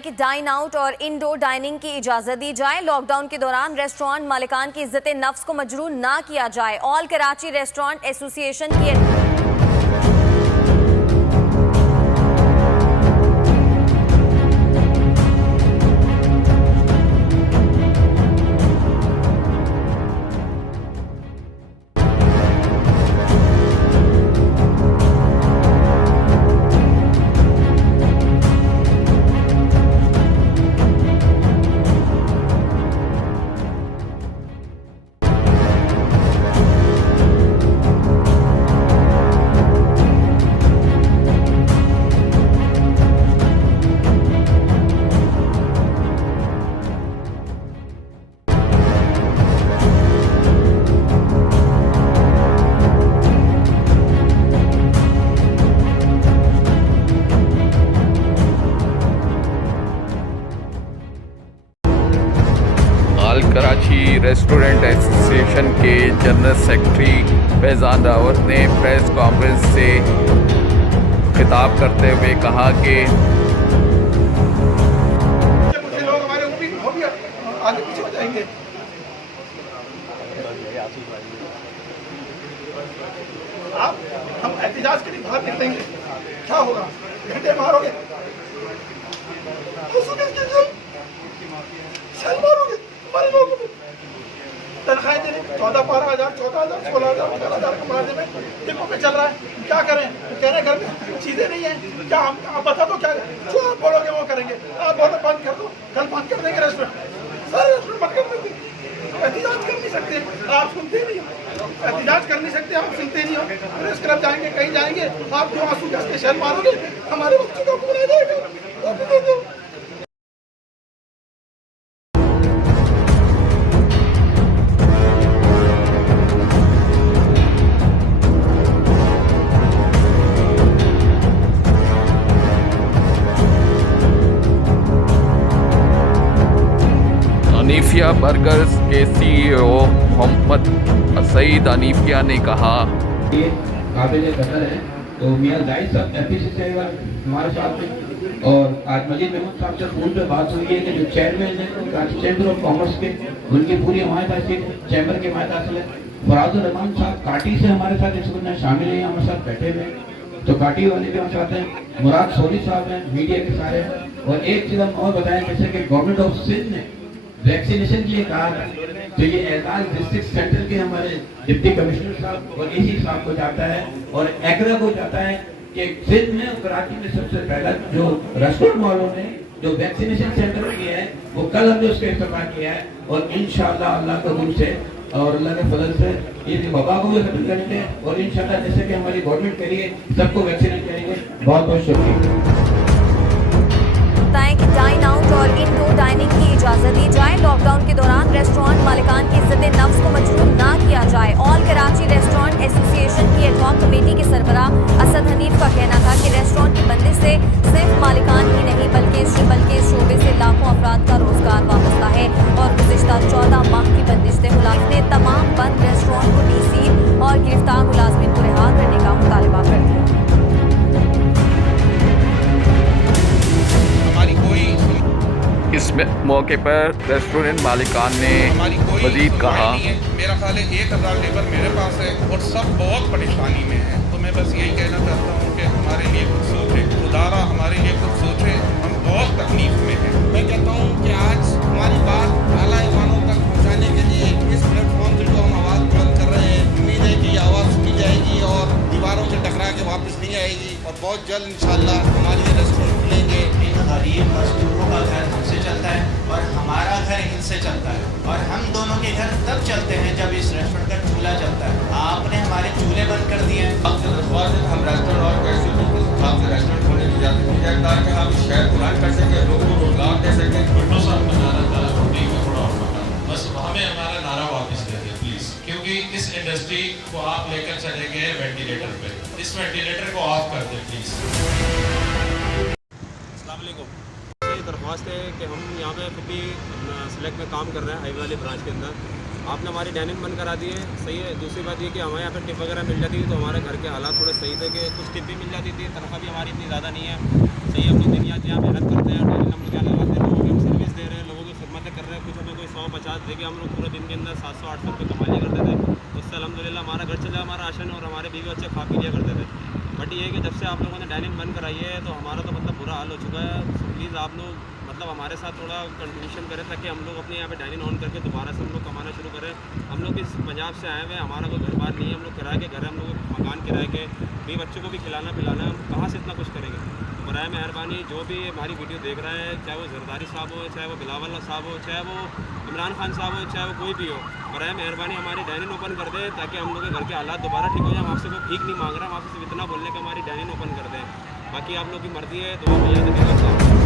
बताएं कि dine out और इंडोर डाइनिंग की इजाजत दी जाए। लॉकडाउन के दौरान रेस्टोरेंट मालिकान की इज्जत नफ्स को मजरूह ना किया जाए। ऑल कराची रेस्टोरेंट एसोसिएशन की कराची रेस्टोरेंट एसोसिएशन के जनरल सेक्रेटरी फैज़ान रावत ने प्रेस कॉन्फ्रेंस से खिताब करते हुए कहा कि लोग हमारे आगे पीछे हो जाएंगे। आप हम एहतिजाज के लिए बाहर निकलेंगे, क्या होगा? घंटे मारोगे, मारोगे हमारे लोगों को। तनख्वाहें देने 14-12,000, 14,000, 16,000, 15,000 के मुलाजिम में टिप्पो पे चल रहा है। क्या करें? कह रहे घर में चीजें नहीं है क्या? आप बता दो क्या? जो आप बोलोगे वो करेंगे। आप बोलो बंद कर दो, कल बंद कर देंगे रेस्टोरेंट, सारे रेस्टोरेंट बंद कर देंगे। एहतिजाज कर नहीं सकते, आप सुनते नहीं हो। एहतिजाज कर नहीं सकते, आप सुनते नहीं हो। प्रेस क्लब जाएंगे, कहीं जाएंगे, आप जो आंसू गैस के शहर मारोगे, हमारे बच्चों का खून आ जाएगा। अनीफिया बर्गर्स के सीईओ मोहम्मद सईद अनीफिया ने कहा ये काबिल कदर है। तो मियां जाहिद साहब एफपीसी से हमारे साथ में, और आज मजीद महमूद साहब से फोन पे बात हुई है कि जो चेयरमैन है कराची चैम्बर ऑफ कॉमर्स के, उनकी पूरी हमारे पास चैम्बर के हमारे पास है। फराजुर रहमान साहब काटी से हमारे साथ इस वक्त शामिल हैं, हमारे साथ बैठे हुए हैं। तो काटी वाले भी हमारे साथ हैं। मुराद सोरी साहब हैं, मीडिया के सारे। और एक चीज हम और बताएं, जैसे कि गवर्नमेंट ऑफ सिंध ने वैक्सीनेशन के लिए कहा था, तो ये एहताज डिस्ट्रिक्ट सेंटर के हमारे डिप्टी कमिश्नर साहब और एसी साहब को जाता है और एग्रा को जाता है कि सिंध में और कराची में सबसे पहला जो रेस्टोरेंट वालों ने जो वैक्सीनेशन सेंटर किया है, वो कल हमने उसका इस्तेमाल किया है। और इंशाअल्लाह अल्लाह के हुक्म से और अल्लाह के फजल से ये वबा को भी खत्म करेंगे और इंशाअल्लाह जैसे कि हमारी गवर्नमेंट करिए सबको वैक्सीनेट करेंगे। बहुत बहुत शुक्रिया। बताएं कि डाइन आउट और इंडोर डाइनिंग की इजाजत दी जाए। लॉकडाउन के दौरान रेस्टोरेंट मालिकान की इज्जत नफ्स को मजरूह ना किया जाए। ऑल कराची रेस्टोरेंट एसोसिएशन की एडहॉक कमेटी के सरबराह असद हनीफ का कहना था कि रेस्टोरेंट की बंदिश से सिर्फ मालिकान ही नहीं बल्कि इस शोबे से लाखों अफराद का रोजगार वाबस्ता है। और गुज़िश्ता 14 माह की बंदिश से मुलाजिम ने तमाम बंद रेस्टोरेंट को डीसी और गिरफ्तार मुलाजिमिन को रिहा करने का मुतालबा कर दिया। इस मौके पर रेस्टोरेंट मालिकान ने मजीद कहा, मेरा ख्याल है 1,000 लेबर मेरे पास है और सब बहुत परेशानी में है। तो मैं बस यही कहना चाहता हूँ कि हमारे लिए कुछ सोचे, खुदारा हमारे लिए कुछ सोचे, हम बहुत तकलीफ में हैं। मैं कहता हूँ कि आज हमारी बात आला ईमानों तक पहुँचाने के लिए इस प्लेटफॉर्म से जो हम आवाज़ बुलंद कर रहे हैं, उम्मीद है कि ये आवाज़ सुनी जाएगी और दीवारों से टकरा के वापस नहीं आएगी। और बहुत जल्द इंशाअल्लाह हमारे ये रेस्टोरेंट खुलेंगे। गरीब मजदूरों का घर हमसे चलता है और हमारा घर इनसे चलता है, और हम दोनों के घर तब चलते हैं जब इस रेस्टोरेंट का चूल्हा चलता है। आपने हमारे चूल्हे बंद कर दिए हैं। हम रेस्टोरेंट और कैसे आपके रेस्टोरेंट खोलने की इजाजत दी जाए ताकि हम शहर बुलंद कर सकें, लोगों को रोजगार दे सकें। भट्टो साहब का नारा था रोटी में थोड़ा और मकान, बस हमें हमारा नारा वापस दे दें प्लीज, क्योंकि इस इंडस्ट्री को आप लेकर चले गए वेंटिलेटर पे। इस वेंटिलेटर को ऑफ कर दें प्लीज। दरख्वास्त है कि हम यहाँ पे 50 सेलेक्ट में काम कर रहे हैं हाईवे वाली ब्रांच के अंदर। आपने हमारी डाइनिंग बंद करा दी है, सही है। दूसरी बात ये कि हमें यहाँ पे टिप वगैरह मिल जाती थी तो हमारे घर के हालात थोड़े सही थे कि कुछ टिप भी मिल जाती थी, तनख्वाह भी हमारी इतनी ज़्यादा नहीं है, सही है। हम लोग दिन यहाँ मेहनत करते हैं, डाइनिंग हम लोग क्या लगाते हैं, लोगों की हम सर्विस दे रहे हैं, लोगों की खिदमतें कर रहे हैं। कुछ हमें कोई 100-50 दे के हम लोग पूरे दिन के अंदर 700-800 रुपये कमा लिया करते थे, उससे अल्हम्दुलिल्लाह हमारा घर चला, हमारा राशन और हमारे बीवी बच्चे खा पी लिया करते थे। बट ये है कि जब से आप लोगों ने डाइनिंग बंद कराई है तो हमारा तो मतलब बुरा हाल हो चुका है। प्लीज़ आप लोग मतलब हमारे साथ थोड़ा कंट्रीब्यूशन करें ताकि हम लोग अपने यहाँ पे डाइनिंग ऑन करके दोबारा से हम लोग कमाना शुरू करें। हम लोग इस पंजाब से आए हुए हैं, हमारा कोई घर बार नहीं है, हम लोग किराए के घर है, हम लोग मकान किराए के, भी बच्चों को भी खिलाना पिलाना है, हम कहाँ से इतना कुछ करेंगे। बराए मेहरबानी जो भी हमारी वीडियो देख रहा है, चाहे वो जरदारी साहब हो, चाहे वो बिलावल साहब हो, चाहे वो इमरान खान साहब हो, चाहे वो कोई भी हो, बराए मेहरबानी हमारी डाइनिंग ओपन कर दे ताकि हम लोग के घर के हालात दोबारा ठीक हो जाए। हम आपसे कोई भीख नहीं मांग रहा, हम आपसे सिर्फ इतना बोलने का हमारी डाइनिंग ओपन कर दें। बाकी आप लोग की मर्जी है, दुआ में याद रखिएगा।